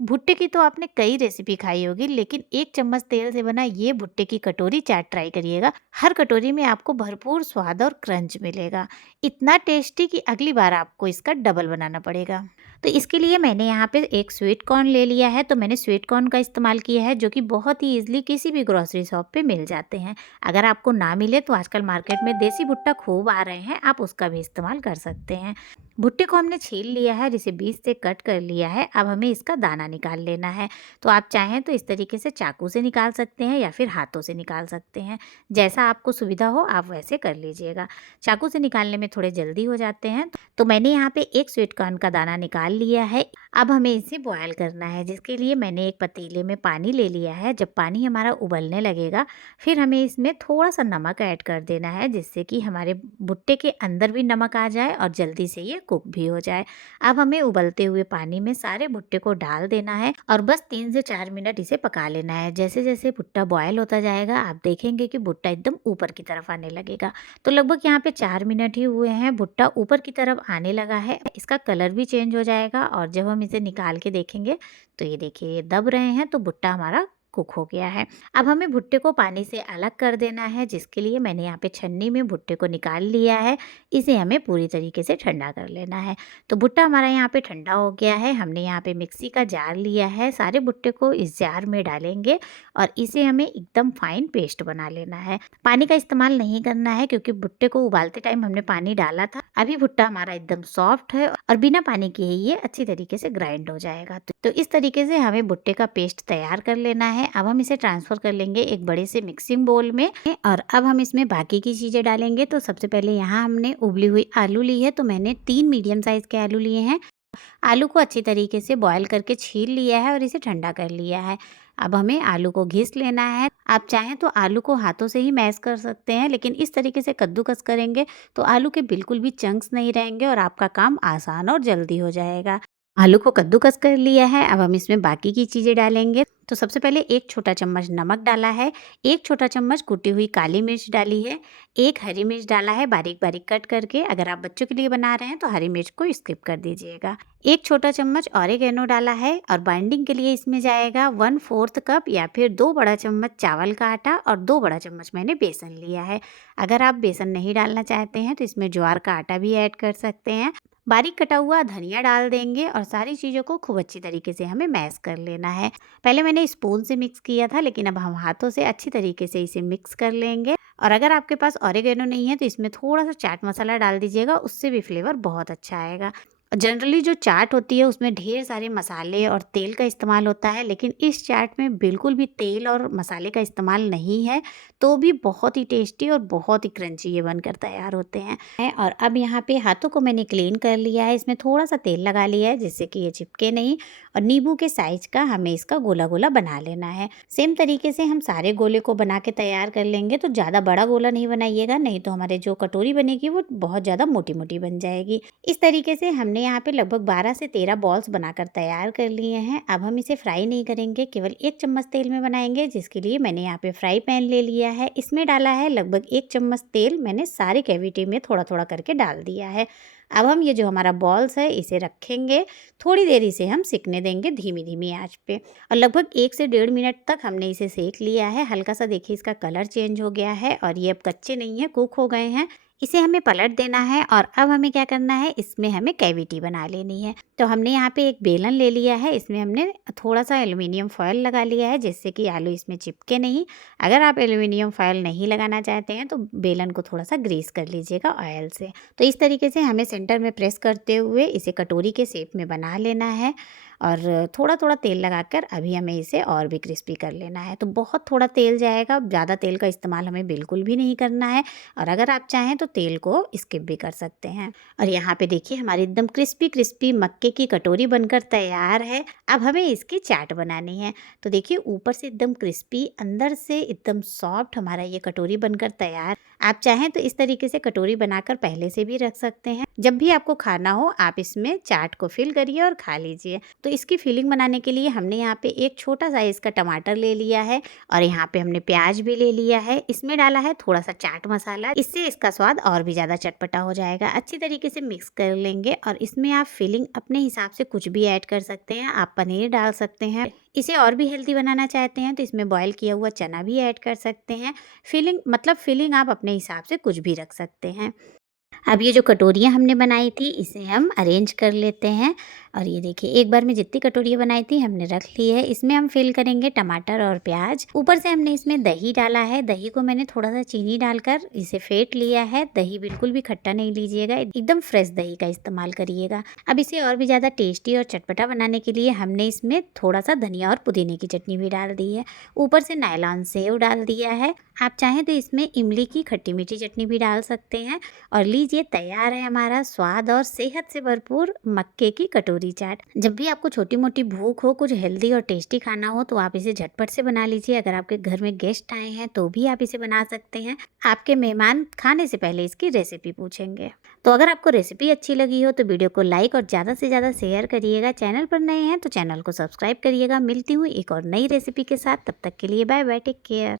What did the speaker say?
भुट्टे की तो आपने कई रेसिपी खाई होगी, लेकिन 1 चम्मच तेल से बना ये भुट्टे की कटोरी चाट ट्राई करिएगा। हर कटोरी में आपको भरपूर स्वाद और क्रंच मिलेगा। इतना टेस्टी कि अगली बार आपको इसका डबल बनाना पड़ेगा। तो इसके लिए मैंने यहाँ पे एक स्वीट कॉर्न ले लिया है, तो मैंने स्वीट कॉर्न का इस्तेमाल किया है, जो कि बहुत ही ईज़िली किसी भी ग्रोसरी शॉप पे मिल जाते हैं। अगर आपको ना मिले तो आजकल मार्केट में देसी भुट्टा खूब आ रहे हैं, आप उसका भी इस्तेमाल कर सकते हैं। भुट्टे को हमने छील लिया है और इसे बीच से कट कर लिया है। अब हमें इसका दाना निकाल लेना है। तो आप चाहें तो इस तरीके से चाकू से निकाल सकते हैं या फिर हाथों से निकाल सकते हैं। जैसा आपको सुविधा हो आप वैसे कर लीजिएगा। चाकू से निकालने में थोड़े जल्दी हो जाते हैं। तो मैंने यहाँ पे एक स्वीट कॉर्न का दाना निकाल लिया है। अब हमें इसे बॉयल करना है, जिसके लिए मैंने एक पतीले में पानी ले लिया है। जब पानी हमारा उबलने लगेगा, फिर हमें इसमें थोड़ा सा नमक ऐड कर देना है, जिससे कि हमारे भुट्टे के अंदर भी नमक आ जाए और जल्दी से ये कुक भी हो जाए। अब हमें उबलते हुए पानी में सारे भुट्टे को डाल देना है और बस 3 से 4 मिनट इसे पका लेना है। जैसे जैसे भुट्टा बॉयल होता जाएगा, आप देखेंगे कि भुट्टा एकदम ऊपर की तरफ आने लगेगा। तो लगभग यहाँ पे 4 मिनट ही हुए हैं, भुट्टा ऊपर की तरफ आने लगा है। इसका कलर भी चेंज हो जाएगा और जब हम इसे निकाल के देखेंगे तो ये देखिए ये दब रहे हैं, तो भुट्टा हमारा कुक हो गया है। अब हमें भुट्टे को पानी से अलग कर देना है, जिसके लिए मैंने यहाँ पे छन्नी में भुट्टे को निकाल लिया है। इसे हमें पूरी तरीके से ठंडा कर लेना है। तो भुट्टा हमारा यहाँ पे ठंडा हो गया है। हमने यहाँ पे मिक्सी का जार लिया है। सारे भुट्टे को इस जार में डालेंगे और इसे हमें एकदम फाइन पेस्ट बना लेना है। पानी का इस्तेमाल नहीं करना है, क्योंकि भुट्टे को उबालते टाइम हमने पानी डाला था। अभी भुट्टा हमारा एकदम सॉफ्ट है और बिना पानी के ही ये अच्छी तरीके से ग्राइंड हो जाएगा। तो इस तरीके से हमें भुट्टे का पेस्ट तैयार कर लेना है। अब हम इसे ट्रांसफर कर लेंगे एक बड़े से मिक्सिंग बोल में और अब हम इसमें बाकी की चीजें डालेंगे। तो सबसे पहले यहाँ हमने उबली हुई आलू ली है, तो मैंने 3 मीडियम साइज के आलू लिए हैं। आलू को अच्छी तरीके से बॉयल करके छील लिया है और इसे ठंडा कर लिया है। अब हमें आलू को घिस लेना है। आप चाहें तो आलू को हाथों से ही मैश कर सकते हैं, लेकिन इस तरीके से कद्दूकस करेंगे तो आलू के बिल्कुल भी चंक्स नहीं रहेंगे और आपका काम आसान और जल्दी हो जाएगा। आलू को कद्दूकस कर लिया है। अब हम इसमें बाकी की चीज़ें डालेंगे। तो सबसे पहले 1 छोटा चम्मच नमक डाला है, 1 छोटा चम्मच कुटी हुई काली मिर्च डाली है, 1 हरी मिर्च डाला है बारीक बारीक कट करके। अगर आप बच्चों के लिए बना रहे हैं तो हरी मिर्च को स्किप कर दीजिएगा। 1 छोटा चम्मच ऑरिगेनो डाला है और बाइंडिंग के लिए इसमें जाएगा 1/4 कप या फिर 2 बड़ा चम्मच चावल का आटा और 2 बड़ा चम्मच मैंने बेसन लिया है। अगर आप बेसन नहीं डालना चाहते हैं तो इसमें ज्वार का आटा भी ऐड कर सकते हैं। बारीक कटा हुआ धनिया डाल देंगे और सारी चीज़ों को खूब अच्छी तरीके से हमें मैश कर लेना है। पहले मैंने स्पून से मिक्स किया था, लेकिन अब हम हाथों से अच्छी तरीके से इसे मिक्स कर लेंगे। और अगर आपके पास ऑरिगेनो नहीं है तो इसमें थोड़ा सा चाट मसाला डाल दीजिएगा, उससे भी फ्लेवर बहुत अच्छा आएगा। जनरली जो चाट होती है उसमें ढेर सारे मसाले और तेल का इस्तेमाल होता है, लेकिन इस चाट में बिल्कुल भी तेल और मसाले का इस्तेमाल नहीं है, तो भी बहुत ही टेस्टी और बहुत ही क्रंची ये बनकर तैयार होते हैं। और अब यहाँ पे हाथों को मैंने क्लीन कर लिया है, इसमें थोड़ा सा तेल लगा लिया है जिससे कि ये चिपके नहीं। और नींबू के साइज का हमें इसका गोला गोला बना लेना है। सेम तरीके से हम सारे गोले को बना के तैयार कर लेंगे। तो ज़्यादा बड़ा गोला नहीं बनाइएगा, नहीं तो हमारे जो कटोरी बनेगी वो बहुत ज़्यादा मोटी मोटी बन जाएगी। इस तरीके से हमने यहाँ पे लगभग 12 से 13 बॉल्स बनाकर तैयार कर लिए हैं। अब हम इसे फ्राई नहीं करेंगे, केवल 1 चम्मच तेल में बनाएंगे, जिसके लिए मैंने यहाँ पे फ्राई पैन ले लिया है। इसमें डाला है लगभग 1 चम्मच तेल। मैंने सारी कैविटी में थोड़ा थोड़ा करके डाल दिया है। अब हम ये जो हमारा बॉल्स है इसे रखेंगे, थोड़ी देर इसे हम सिकने देंगे धीमी धीमी आंच पे। और लगभग 1 से 1.5 मिनट तक हमने इसे सेक लिया है। हल्का सा देखिए इसका कलर चेंज हो गया है और ये अब कच्चे नहीं है, कुक हो गए हैं। इसे हमें पलट देना है और अब हमें क्या करना है, इसमें हमें कैविटी बना लेनी है। तो हमने यहाँ पे एक बेलन ले लिया है, इसमें हमने थोड़ा सा एल्युमिनियम फॉयल लगा लिया है, जिससे कि आलू इसमें चिपके नहीं। अगर आप एल्युमिनियम फॉयल नहीं लगाना चाहते हैं तो बेलन को थोड़ा सा ग्रीस कर लीजिएगा ऑयल से। तो इस तरीके से हमें सेंटर में प्रेस करते हुए इसे कटोरी के शेप में बना लेना है और थोड़ा थोड़ा तेल लगाकर अभी हमें इसे और भी क्रिस्पी कर लेना है। तो बहुत थोड़ा तेल जाएगा, ज़्यादा तेल का इस्तेमाल हमें बिल्कुल भी नहीं करना है। और अगर आप चाहें तो तेल को स्किप भी कर सकते हैं। और यहाँ पे देखिए हमारी एकदम क्रिस्पी क्रिस्पी मक्के की कटोरी बनकर तैयार है। अब हमें इसकी चाट बनानी है। तो देखिए ऊपर से एकदम क्रिस्पी, अंदर से एकदम सॉफ्ट हमारा ये कटोरी बनकर तैयार। आप चाहें तो इस तरीके से कटोरी बनाकर पहले से भी रख सकते हैं। जब भी आपको खाना हो आप इसमें चाट को फिल करिए और खा लीजिए। तो तो इसकी फिलिंग बनाने के लिए हमने यहाँ पे एक छोटा साइज़ का टमाटर ले लिया है और यहाँ पे हमने प्याज भी ले लिया है। इसमें डाला है थोड़ा सा चाट मसाला, इससे इसका स्वाद और भी ज़्यादा चटपटा हो जाएगा। अच्छी तरीके से मिक्स कर लेंगे और इसमें आप फिलिंग अपने हिसाब से कुछ भी ऐड कर सकते हैं। आप पनीर डाल सकते हैं, इसे और भी हेल्दी बनाना चाहते हैं तो इसमें बॉयल किया हुआ चना भी ऐड कर सकते हैं। फिलिंग आप अपने हिसाब से कुछ भी रख सकते हैं। अब ये जो कटोरियाँ हमने बनाई थी इसे हम अरेंज कर लेते हैं और ये देखिए एक बार में जितनी कटोरियाँ बनाई थी हमने रख ली है। इसमें हम फिल करेंगे टमाटर और प्याज। ऊपर से हमने इसमें दही डाला है। दही को मैंने थोड़ा सा चीनी डालकर इसे फेंट लिया है। दही बिल्कुल भी खट्टा नहीं लीजिएगा, एकदम फ्रेश दही का इस्तेमाल करिएगा। अब इसे और भी ज़्यादा टेस्टी और चटपटा बनाने के लिए हमने इसमें थोड़ा सा धनिया और पुदीने की चटनी भी डाल दी है। ऊपर से नायलॉन सेव डाल दिया है। आप चाहें तो इसमें इमली की खट्टी मीठी चटनी भी डाल सकते हैं। और लीजिए तैयार है हमारा स्वाद और सेहत से भरपूर मक्के की कटोरी चाट। जब भी आपको छोटी मोटी भूख हो, कुछ हेल्दी और टेस्टी खाना हो तो आप इसे झटपट से बना लीजिए। अगर आपके घर में गेस्ट आए हैं तो भी आप इसे बना सकते हैं। आपके मेहमान खाने से पहले इसकी रेसिपी पूछेंगे। तो अगर आपको रेसिपी अच्छी लगी हो तो वीडियो को लाइक और ज़्यादा से ज़्यादा शेयर करिएगा। चैनल पर नए हैं तो चैनल को सब्सक्राइब करिएगा। मिलती हूँ एक और नई रेसिपी के साथ, तब तक के लिए बाय बाय, टेक केयर।